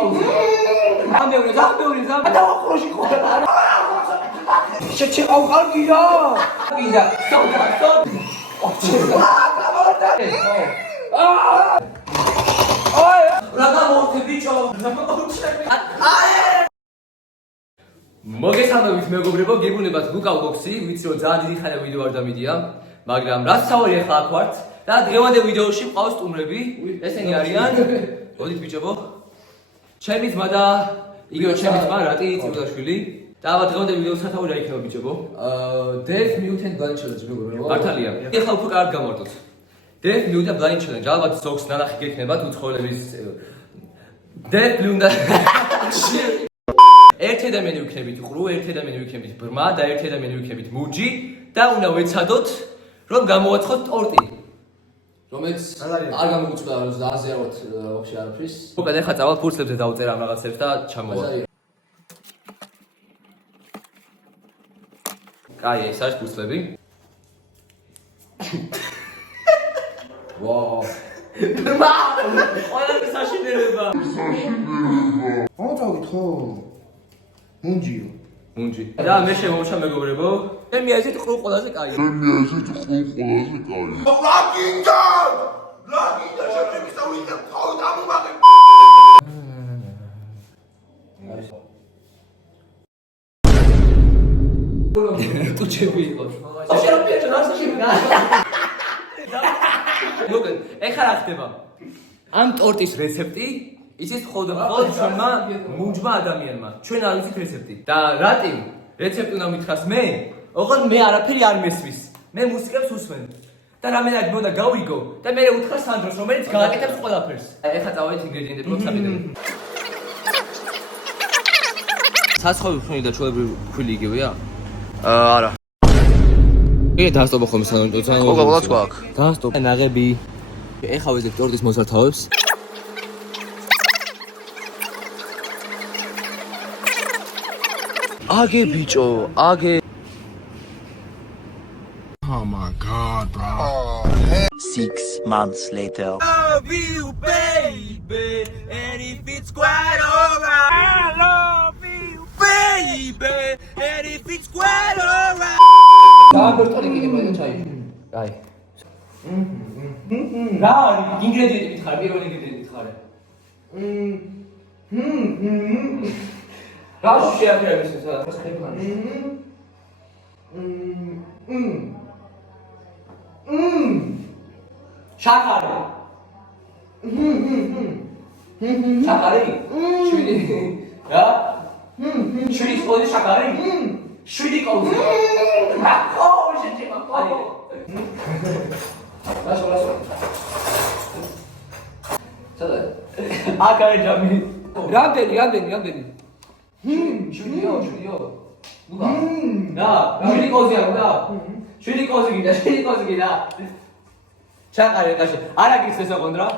ყავზე. ამეურე, ამეურე, დავახროში ყოლა. შეჩეყავ ხალხი რა. გიდა, სწორ. აი, რა გამოვთე ბიჭო. მოგესალმებით მეგობრებო, გეგმებათ ლუკა ბოქსი, ვიცი რომ ძალიან დიდი ხანია ვიდეო არ დამიდია, მაგრამ რაც საوارი ახლა აქ ვართ და დღევანდელ ვიდეოში მყავს სტუმრები, ესენი არიან, მოდით ბიჭებო. ჩემი ძმა და იგივე ჩემი ძმა რატი წილაშვილი და ალბათ დღევანდელ ვიდეოს სათავე რა იქნება ბიჭებო? Death Mutant Blind Challenge მეგობრებო. მართალია. ეხლა უფრო კარგ გამორთოთ. Death Mutant Blind Challenge, ალბათ ზოგს ნანახი გექნებათ უცხოელების Death Mutant ერთი ადამიანი ვიქნებით ყრუ, ერთი ადამიანი ვიქნებით ბრმა და ერთი ადამიანი ვიქნებით მურჯი და უნდა ვეცადოთ რომ გამოვაცხოთ ტორტი. რომელიც არ გამოგვიწყდა აზზე არ ვართ ვაფშე არაფრის. უკან ეხლა წავალ ფურცლებზე დავწერ ამ რაღაცებს და ჩამოვა. კაი, ეს არის ფურცლები. ვაუ. ბრმა! ყველაფერი საშინელება. ხო? მუნჯიო. მუნჯი. და მე შემოვშა მეგობრებო. მე ასეთ ყრუ ყველაზე კაი. ლაგინდა შემიგისავიდე თავი დამიმაღე. ტუჩები იყო. შეეროპია ჩანასაშინა. მოგეთ, ეხლა რა ხდება? ამ ტორტის რეცეპტი ისიც მხოლოდ ჩვენმა მუნჯმა ადამიანმა. ჩვენ არ ვიცით რეცეპტი. და რატი რეცეპტი უნდა მითხრას მე? ოღონდ მე არაფერი არ მესმის. მე მუსიკებს უსმენ. და რამენად მოდა გავიგო და მე უთხრა სანდროს, რომელიც გააკეთებს ყველაფერს. ეხლა წავედით ინგრედიენტები მოხსნამდე. სასხობი ფუნი და ჩვეულებრივი ქვილი იგივეა? არა. ე დაასტობა ხოლმე სანდრო. ყოლაც გვაქვს. დაასტობა. ნაღები. ეხლა ვეძებ ტორტის მოსართავებს. აგე ბიჭო, აგე. Oh my god, bro. 6 months later. Love you, baby, and if it's quite alright. I love you, baby, and if it's quite alright. დააბერტოლი კიდე მე ჩაი. აი. რა არის ინგრედიენტი მითხარ, პირველი ინგრედიენტი მითხარ. რა შეაფერებს ეს რა ხეფანი? შაქარი. შაქარი? შვიდი. რა? შვიდი ყოდი შაქარი? შვიდი ყოდი. ო, შეჭება ყოდი. რასო. სადა? აკარე ჯამი. რამდენი? შვიდიო. 누가? 나 შვიდი ყოზია უნდა? შვიდი ყოზი გინდა. ჩაყარე კაში. არა გიცეს ოღონდ რა?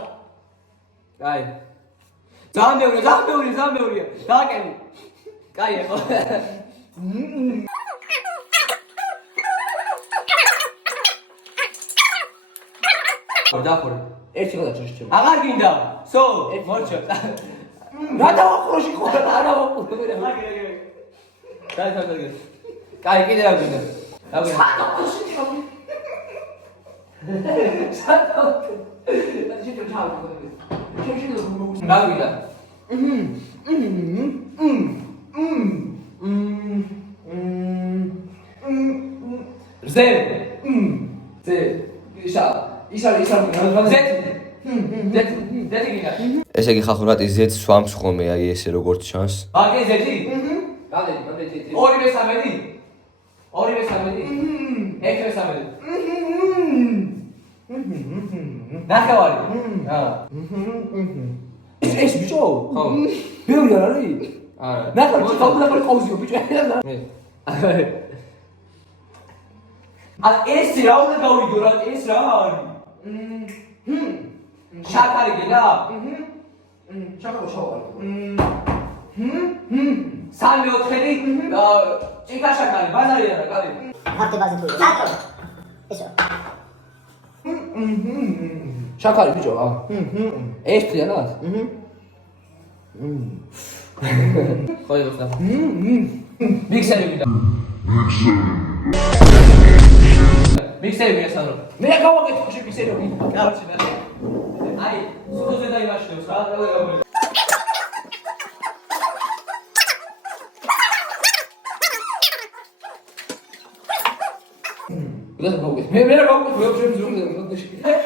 კაი. ძალიან მეორია. დააკენი. კაი ხო? დახორე. ერთი ყოდა ჩოშჩემ. აღარ გინდა. სო, მორჩო. რა დავახროში ყოდა და არა ვაყურე. დაი. კაი, კიდე რა გინდა? რა გინდა? სათო. შეიძლება ჩავდე. რა გინდა? ზე. ესე იგი ხახურატი ზეთს სვამს ხოლმე, აი ესე როგორც ჩანს. აგე ზეთი? გამდე. ორივე სამედი? ექვსე სამედი. ნახევარი. ეს ბიჭო? ხო. ბევრი არ არის? არა. ნახევარი თავდაპირველად ყავზიო ბიჭო. ეს რა უნდა გავიგო რა ეს რა არის? შაქარი გინდა? შაქარი. სამი ოთხელი ჭიქა შაქარი, ბაზარი არა, კაი. ხარტი ბაზი თუ. სათო. ესო. შაქარი ბიჭო, ეს ფრიანად? ხო იხსნა. მიქსერი მინდა. მიქსერი მინდა სანო. მე გავაკეთე ხუში მიქსერი მინდა. კაროჩე მე. აი, სულზე დაიმაშნებს რა, რა გავაკეთე. Let's go with me. Me go with me. Options room.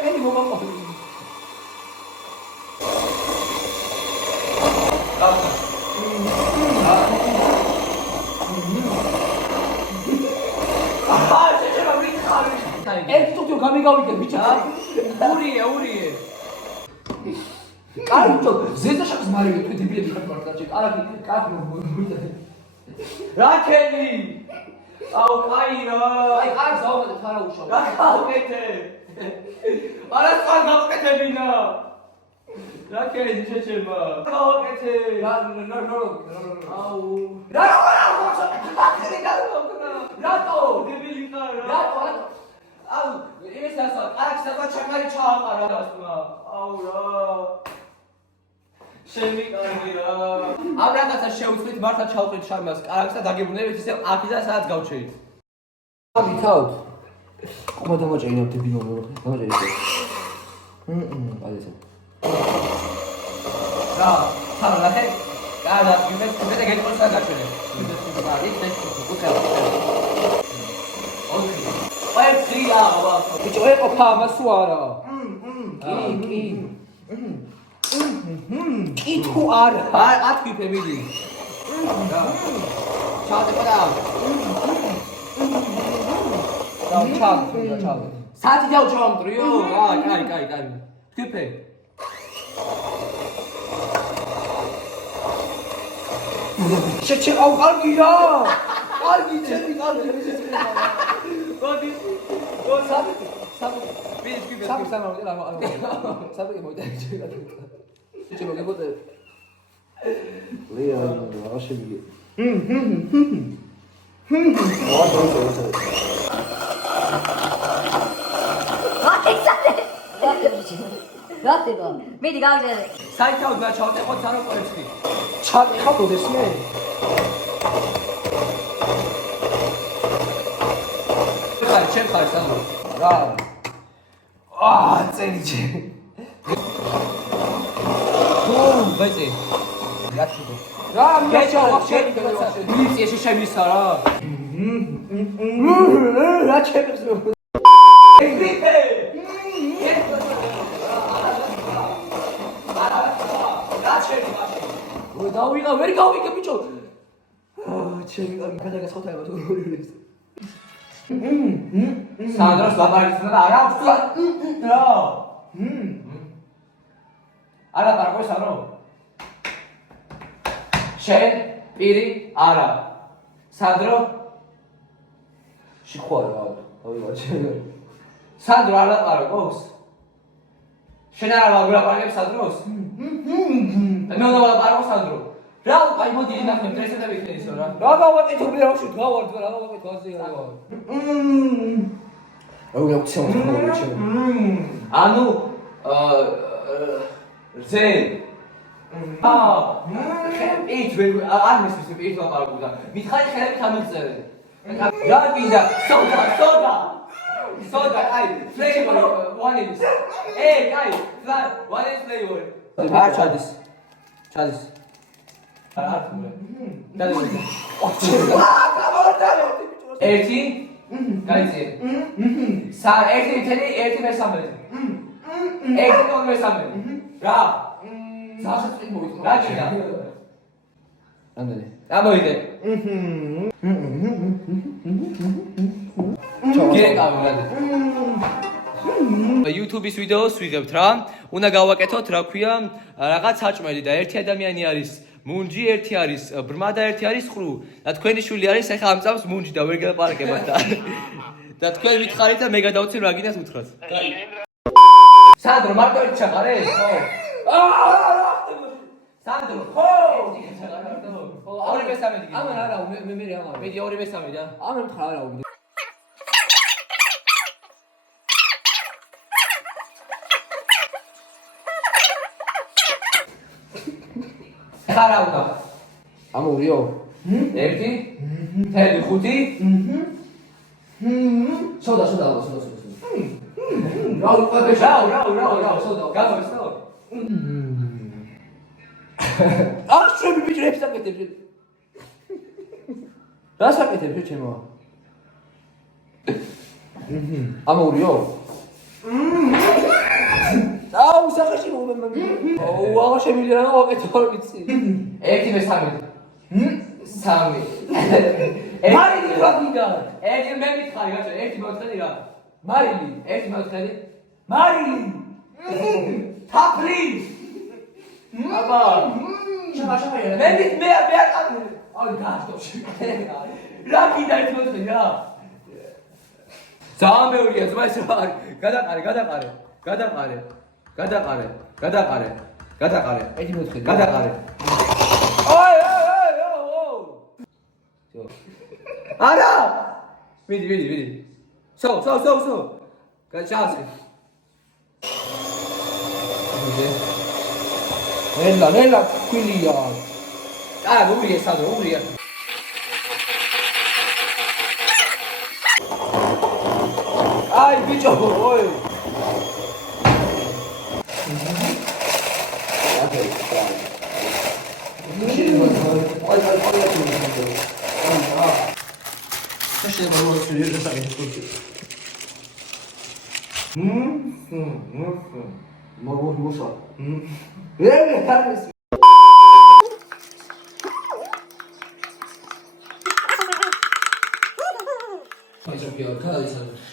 Any moment. Esto tu kamiga uite, bicho. Urie. Carto, zeta shaks mari, tu debile di carta, check. Ara ki carto. Rakeli. Au kaiira. Ai ar zawad khara usha. Ra khawete. Ara sal gavaketebina. Rakeli chechema. Gavakete. No. Au. Rato, debili khara. Rato. Au, ეს ასა, არაქსაბა ჩაკარი ჩააყარა დასმა. აუ რა. შემიკარგია. ამ რაღაცა შეუცვლით მართლა ჩავყრით შარმას. კარგს და დაგებრუნებით ისე აქედან სადაც გავჩერით. ვითავთ. ყომა დამაჭერინავთ დებინო მე. დამაჭერინავთ. აი ესე. რა, ხარა ლახე. კარგა, მე გეკითხა გაჩერე. აი, ტრია, ბიჭო, ეყოფა ამასუ არა. კი თუ არა. ატკიფე მიდი. რა. ჩავდება. ჩავ. საათი დავჩავმტრიო? კაი. თქიფე. შეჩე აუ კარგია. კარგი ჩემი. Godi. Sabe? Bitte. Sabe sana orada ama. Sabe ki moda. Çiçek bakıyor burada. Lea, aşağı bir. Rahat ol. Medi gavşe. Sen çal ben çal. O sana koyuyorsun. Çat odesine. ჩემ ხარ სანო რა წერიჩი ბეწი რა მეჩო ვიცი ეს შემისა რა რა ჩემს გრიფე რა ჩემი ой დავიღა ვერ გავიგე ბიჭო ჩემი კადაგა ხოთაება თუ სანდროს ლაპარაკის და არა ვსვა რა არა პარკო სანო შენ პირი არა სანდრო შიხვარა ავიღა ჩემი სანდრო არ ლაპარაკობს შენ არა ლაპარაკებს სანდროს მე უნდა ლაპარაკო სანდრო რა აი მოდი ნახე დრესა და ვიქნე ისო რა რა გავაკეთე მე რა გავარდ რა გავაკეთე ასე რა აუ გავცემ ანუ ზე ის ვერ არ მისის ის ლაპარაკობდა მითხარი ხელებით ამიღწერე რა გინდა სოდა აი ფლეივორ one is აი one is flavor არ ჩადის ერთი გაიცი ერთი მესამედი ერთი თორმეტ მესამედი რა საშტი მოიწვა რა გინდა ამდენი ამოიდე გეკავი რა YouTube-ის ვიდეოს ვიღებთ რა. უნდა გავაკეთოთ რა ქვია, რაღაც საჭმელი და ერთი ადამიანი არის მუნჯი, ერთი არის ბრმა და ერთი არის ყრუ. და თქვენი შვილი არის ახლა ამ წამს მუნჯი და ვერ გელაპარაკებათ და თქვენ მითხარით და მე გადავცემ რა გინდათ უთხრათ. კაი. სანდრო მარტო ერთი ჩაყარე? ხო. სანდრო, ხო. ხო, ორი მესამედი. ამან არა მე ამან. მედი ორი მესამედი და. ამან მითხარ არა უგდე. ხარა უნდა. ამურიო. 1 5 სოდა. რა უყურე რა. სოდა. გაგავსო. არ შევი ბიჭებს საკეთებ. რა საკეთებ ჩემო? ამურიო. აუ სახეში მომემ. აუ აღარ შემიძლია რა ვაკეთო ვიცი. 1 3 მარილი ვაგიდა. 1 მე მითხარი რა 1 მოწედი რა. მარილი. 1 მოწედი. მარილი. თაფლი. აბა. შეხა. მე არ ყავი. აი გასტოპში. რა კიდე 1 მოწედი რა. ძალიან მეორია ძმა ეს რა არის. გადაყარე. 1 მოწედი. გადაყარე. აი. არა! მიდი. სო. გაჩასე. ნელა ქვილია. უბრია სადრო, უბრია. აი ბიჭო, ოი.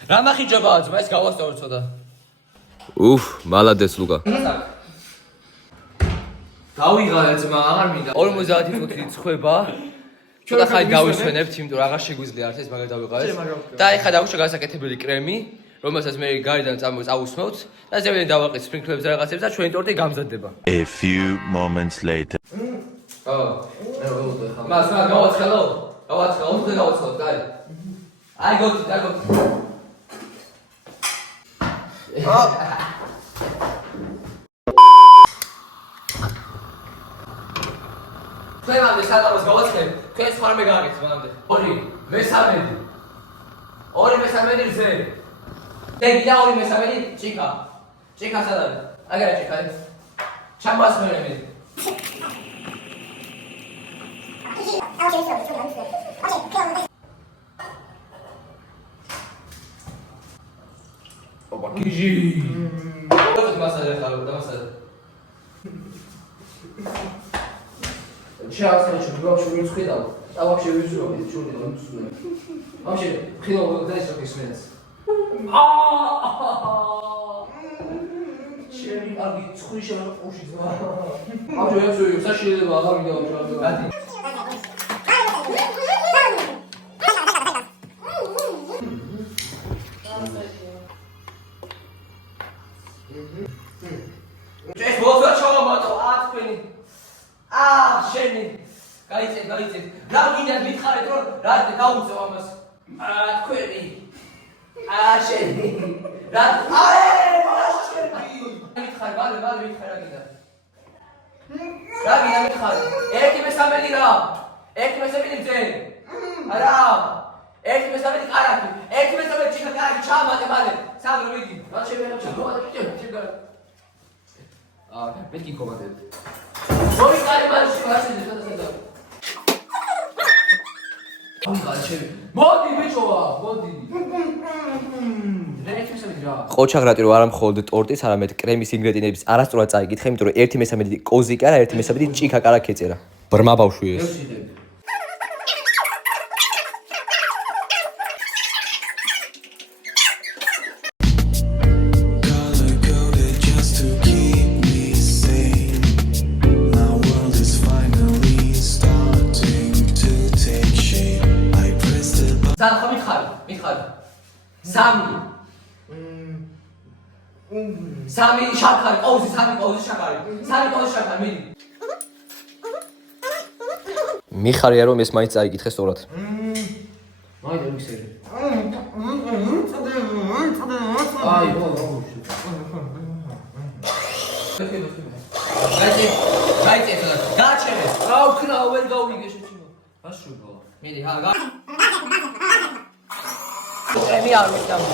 რა მახიჯებაა ძმა ეს გავასწორე ცოტა. უფ, მალადეს ლუკა. დავიღალე ძმა, აღარ მინდა. 50 ფუტი ცხება. ცოტა ხანი გავისვენებთ, იმიტომ რომ აღარ შეგვიძლია არც ეს მაგალ დავიღალე. და ეხლა დაგვჭირდა გასაკეთებელი კრემი, რომელსაც მე გარედან წავუსმევთ და ზევიდან დავაყიდ სპრინკლებს და რაღაცებს და ჩვენი ტორტი გამზადდება. A few moments later. მას რა გავაცხელო? გავაცხელო, კაი. აი გოთი. თქვენამდე სადამოს გავაცხებ, თქვენ სხვა არ მეგარეთ მანამდე. 2 მესამედი ზე. და 2 მესამედი ჭიკა. ჭიკა სად არის? აგერა ჭიკა. ჩამასმერები. ოპა კიჟი. ოღონდ მასალა ხარ და მასალა. შეასწავლე ბავშვი მიცხიდა და ვაფშე ვიზუალი ჩული და მისულე. ვაფშე ხილო დაის რა ისმენს. ჩემი აგი ცხრი შემოყუში ძმა. ვაფშე ვაფშე საშილება აღარ მინდა ვაფშე. გადი. ეს მოძა ჩავამატო ათქვენი. შენი. გაიწე. რა გინდა მითხარეთ რომ რა გაუწევ ამას. თქვენი. შენი. რა შენი. მითხარ, მალე მითხარ რა გინდა. რა გინდა მითხარ. 1 მესამედი რა. 1 მესამედი ძე. არა. 1 მესამედი კარაკი. 1 მესამედი ჭიქა კარაკი ჩამატე მალე. სადრო მიდი. რა შეიძლება ჩამატე. მეთქი კომანდები. ორი კარი მარში ვაშენე და. მოდი ბიჭოა, მოდი. ყოჩაღრატი რომ არა მხოლოდ ტორტის, არამედ კრემის ინგრედიენტების არასწორად წაიკითხე, იმიტომ რომ 1 მესამედი კოზი კი არა, 1 მესამედი ჭიქა კარაქი ეწერა. ბრმა ბავშვი ეს. სამი შაქარი, ყოვზი, 3 ყოვზი შაქარი. 3 ყოვზი შაქარი, მიდი. მიხარია რომ ეს მაინც წაიკითხე სწორად. მაინც მიხსერი. აი, გაიწე, გაჩერე. მიგე შეჩიმა. აშუბო. მიდი, მე არ ვიცამო.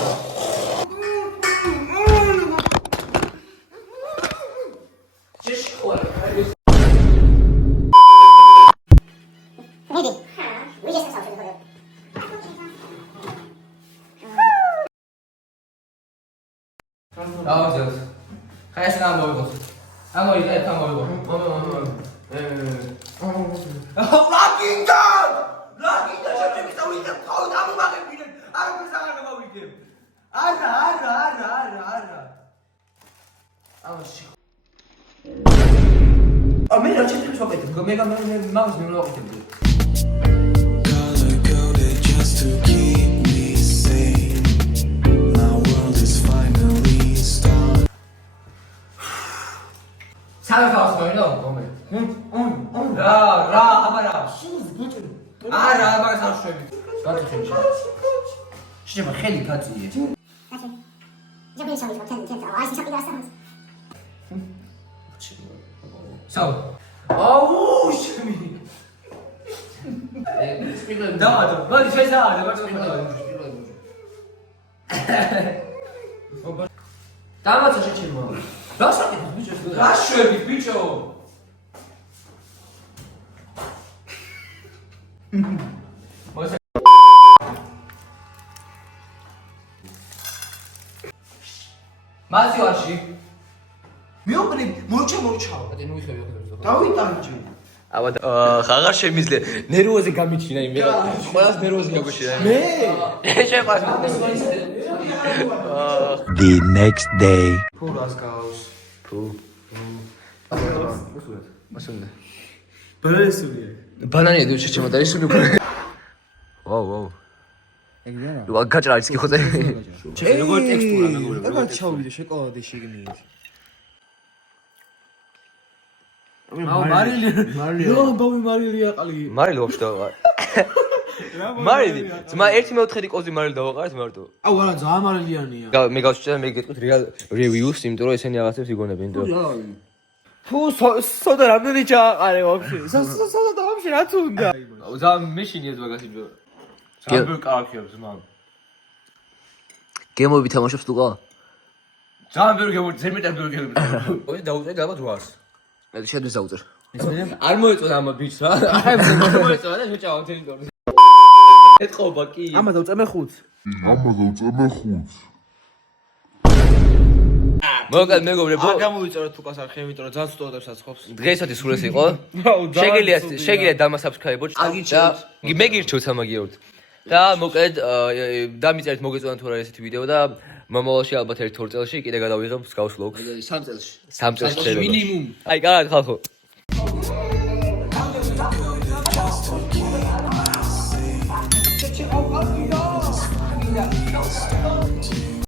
დავაძებს. ხა ეს რა მოვიღოთ? ამოიღე, ეს ამოიღო. ლაკინგა შეჭები დავიდე თავი დამუმაღებინე არაფერს აღარ გავიგებ არა ამაში. მე რა შეიძლება შევაკეთებ? მე მაგას მე მოვაკეთებდი. Salve, não, come. Ra, abara. Ara, abara sashwebi. Gatshechi. Sheba kheli gatsiye. So. Oh, shemi. Da, bari shezada, bari shezada. Damatsa shechiма. Rashwebi, bicho. მასივაში მეუბნები მორჩა და ნუ იხევი დავიტანჯი აბა ხაღარ შემიძლია ნერვოზე გამიჩინა იმე ყველას ნერვოზე გაგუჩინა მე შეყვას The next day. ფურას გავს ფუ მასუნდა ბალესურია ბანანია დუ შეჩემო და ისუნი ვაუ ეგრეა ლო გაჭრა ის კი ხოზე როგორ ტექსტურა მეგობრებო ეგ ჩავიდე შეკავდე შეგნით მარილი ნო ბავი მარილია ყალი მარილი ვაფშე დავაყარ მარილი ძმა 1/4 კოზი მარილი დავაყარეთ მარტო აუ არა ძალიან მარილიანია მე გავშჭერა მე გეტყვით რეალ რევიუს იმიტომ რომ ესენი რაღაცებს იგონებენ იმიტომ ფუ სოდა რამდენი ჩააყარე ვაფშე სოდა და ვაფშე რაც უნდა ძალიან მეშინიეთ მაგას იმიტომ ძალიან კარაქებს მან გემოვი თამაშობს თუ ყა ძალიან ბევრი გემოვი ზემეტად ბევრი გემოვი ოი დაუწე ალბათ 800 მე შედის დაუწერ არ მოეწონა ამ ბიჭს რა არ მოეწონა და შეჭავა ტერიტორიაზე ეთყობა კი ამა დავწემე 5 მოგალ მეგობრებო არ გამოვიწეროთ უკას არხი იმიტომ რომ ძალიან სტუდენტებს აცხობს დღესაც ის სულ ეს იყო შეგიძლიათ დამასაბსქრაიბოთ და მე გირჩევთ სამაგიეროდ და მოკლედ დამიწერეთ მოგეწონა თუ რა ესეთი ვიდეო და მომავალში ალბათ 1-2 წელში კიდე გადავიღებ მსგავს ვლოგს 3 წელში 3 წელში მინიმუმ აი კარგად ხალხო